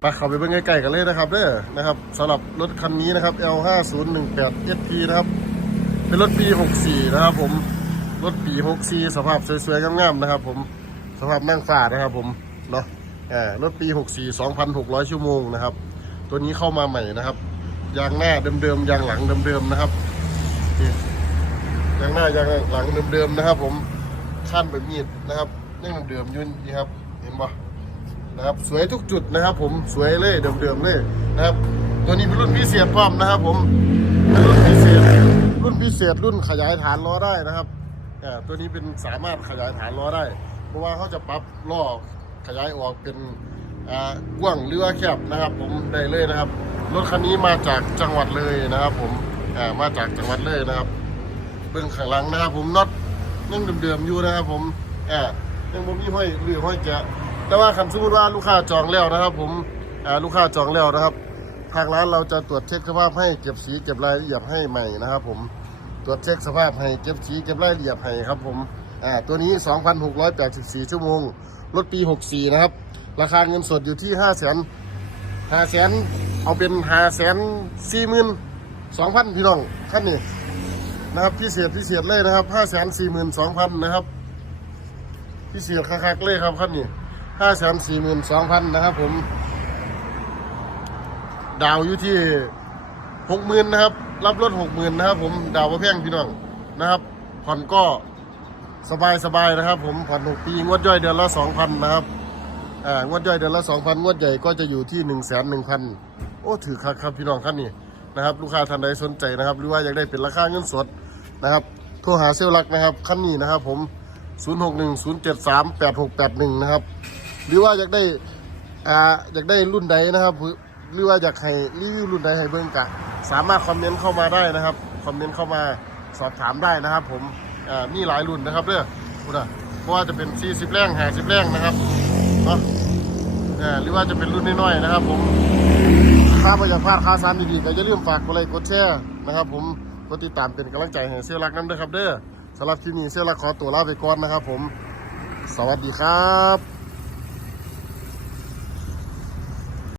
ไปเข้าไปเบิ่งใกล้ๆกันเลยนะครับเด้อนะครับสำหรับรถคันนี้นะครับ L5018 SP นะครับ เป็นรถปี 64 นะครับผม รถปี 64 สภาพสวยๆงามๆนะครับ ผม สภาพนั่งฝาดนะครับ ผม เนาะอ่ารถปี 64 2,600 ชั่วโมงนะครับ ตัวนี้เข้ามาใหม่นะครับ ยางหน้าเดิมๆ ยางหลังเดิมๆ นะครับ ยางหน้ายางหลังเดิมๆ นะครับ ผมขั้นแบบมีดนะครับยังเดิมๆยุ่นนี่ครับ เห็นปะ นะครับสวยทุกจุดนะครับ ผมสวยเลยเดิมๆเลยนะครับ ตัวนี้เป็นรุ่นพิเศษพร้อมนะครับ ผมเป็นรุ่นพิเศษรุ่นพิเศษรุ่นขยายฐานล้อได้นะครับตัวนี้เป็นสามารถขยายฐานล้อได้ เพราะว่าเขาจะปรับล้อขยายออกเป็นกว้างหรือว่าแคบนะครับ ผมได้เลยนะครับรถคันนี้มาจากจังหวัดเลยนะครับ ผมมาจากจังหวัดเลยนะครับเบื้องข้างหลังนะครับ ผมน็อตยังเดิมๆอยู่นะครับ ผมอ่ายังบ่มีห้อยหรือห้อยแกะ แต่ว่าคันสมมติว่าลูกค้าจองแล้วนะครับ ผมลูกค้าจองแล้วนะครับ ทางร้านเราจะตรวจเช็คสภาพให้เก็บสีเก็บรายละเอียดให้ใหม่นะครับ ผมตรวจเช็คสภาพให้เก็บสีเก็บรายละเอียดให้ครับ ผมตัวนี้ 2,684 ชั่วโมงรถปี 64 นะครับ ราคาเงินสดอยู่ที่ 5 0 0 0 0 0 5 0 0 0 0เอาเป็น5 4 0 0 0 2,000 พี่น้องขั้นนี้นะครับพิเศษพิเศษเลยนะครับห้าแสนสี่หมื่นสองพันนะครับ พิเศษคักๆเลยครับครับนี่ ห้าแสนสี่หมื่นสองพันนะครับผม ดาวอยู่ที่หกหมื่นนะครับ รับรถหกหมื่นนะครับผม ดาวประแพงพี่น้องนะครับ ผ่อนก็สบายสบายๆนะครับผม ผ่อนหกปี งวดย่อยเดือนละสองพันนะครับ อ่า งวดย่อยเดือนละสองพันงวดใหญ่ก็จะอยู่ที่หนึ่งแสนหนึ่งพันโอ้ถือคักครับพี่น้องขั้นนี้นะครับ ลูกค้าท่านใดสนใจนะครับ หรือว่าอยากได้เป็นราคาเงินสดนะครับ โทรหาเซลลลักนะครับขั้นนี้นะครับผม 0610738681 นะครับ หรือว่าอยากได้อ่าอยากได้รุ่นใดนะครับ หรือว่าอยากให้รีวิวรุ่นใดให้เบิ่งกะสามารถคอมเมนต์เข้ามาได้นะครับคอมเมนต์เข้ามาสอบถามได้นะครับ ผมอ่ามีหลายรุ่นนะครับเด้อคุณอะเพราะว่าจะเป็น 40 แรง50แรงนะครับเนาะอ่าหรือว่าจะเป็นรุ่นน้อยๆนะครับ ผมถ้าไม่อยากพลาดข่าวสารดีๆก็อย่าลืมฝากกดไลค์กดแชร์นะครับ ผมกดติดตามเป็นกำลังใจให้เซลลลักน้ำด้วยครับเด้อสำหรับที่นี้เซลลลักขอตัวลาไปก่อนนะครับ ผม สวัสดีครับ